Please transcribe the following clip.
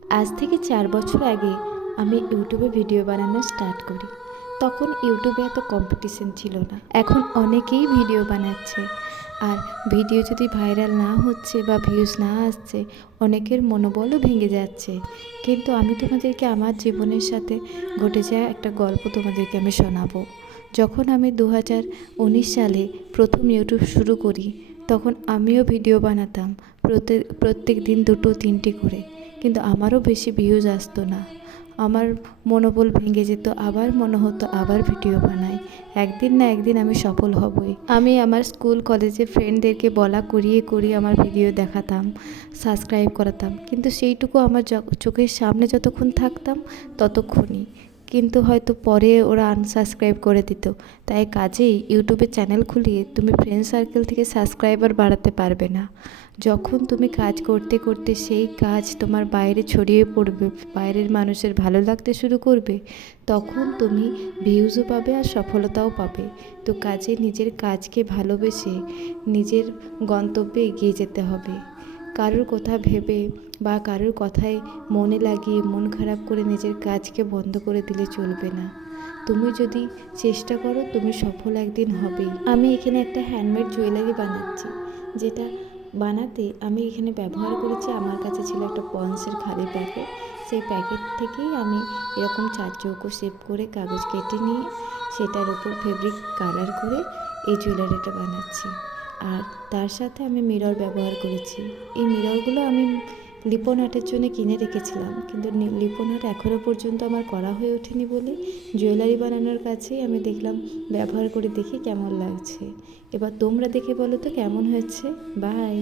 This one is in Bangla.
আজ থেকে ৪ বছর আগে আমি ইউটিউবে ভিডিও বানানো স্টার্ট করি। তখন ইউটিউবে এত কম্পিটিশন ছিল না। এখন অনেকেই ভিডিও বানাচ্ছে, আর ভিডিও যদি ভাইরাল না হচ্ছে বা ভিউজ না আসছে, অনেকের মনোবলও ভেঙে যাচ্ছে। কিন্তু আমি তোমাদেরকে আমার জীবনের সাথে ঘটে যাওয়া একটা গল্প তোমাদেরকে আমি শোনাবো। যখন আমি 2019 সালে প্রথম ইউটিউব শুরু করি, তখন আমিও ভিডিও বানাতাম প্রত্যেক দিন 2-3টি করে। কিন্তু আমারও বেশি ভিউজ আসতো না। আমার মনোবল ভেঙে যেত, আবার মনে হতো আবার ভিডিও বানাই, একদিন না একদিন আমি সফল হবই। আমি আমার স্কুল কলেজে ফ্রেন্ডদেরকে বলা করিয়ে আমার ভিডিও দেখাতাম, সাবস্ক্রাইব করাতাম, কিন্তু সেইটুকু আমার চোখের সামনে যতক্ষণ থাকতাম ততক্ষণই। কিন্তু হয়তো পরে ওরা আনসাবস্ক্রাইব করে দিত। তাই কাজেই ইউটিউবে চ্যানেল খুলিয়ে তুমি ফ্রেন্ড সার্কেল থেকে সাবস্ক্রাইবার বাড়াতে পারবে না। যখন তুমি কাজ করতে করতে সেই কাজ তোমার বাইরে ছড়িয়ে পড়বে, বাইরের মানুষের ভালো লাগতে শুরু করবে, তখন তুমি ভিউজও পাবে আর সফলতাও পাবে। তো কাজে নিজের কাজকে ভালোবেসে নিজের গন্তব্যে এগিয়ে যেতে হবে। কারোর কথা ভেবে বা কারোর কথায় মনে লাগিয়ে মন খারাপ করে নিজের কাজকে বন্ধ করে দিলে চলবে না। তুমি যদি চেষ্টা করো, তুমি সফল একদিন হবেই। আমি এখানে একটা হ্যান্ডমেড জুয়েলারি বানাচ্ছি, যেটা বানাতে আমি এখানে ব্যবহার করেছি, আমার কাছে ছিল একটা পন্সের খালি প্যাকেট। সেই প্যাকেট থেকেই আমি এরকম 4 চৌকো শেপ করে কাগজ কেটে নিয়ে সেটার ওপর ফেব্রিক কালার করে এই জুয়েলারিটা বানাচ্ছি। আর তার সাথে আমি মিরর ব্যবহার করেছি। এই মিররগুলো আমি লিপন আর্টের জন্য কিনে রেখেছিলাম, কিন্তু লিপন আর্ট এখনও পর্যন্ত আমার করা হয়ে ওঠেনি বলে জুয়েলারি বানানোর কাছেই আমি দেখলাম, ব্যবহার করে দেখি কেমন লাগছে। এবার তোমরা দেখে বলো তো কেমন হয়েছে। বাই।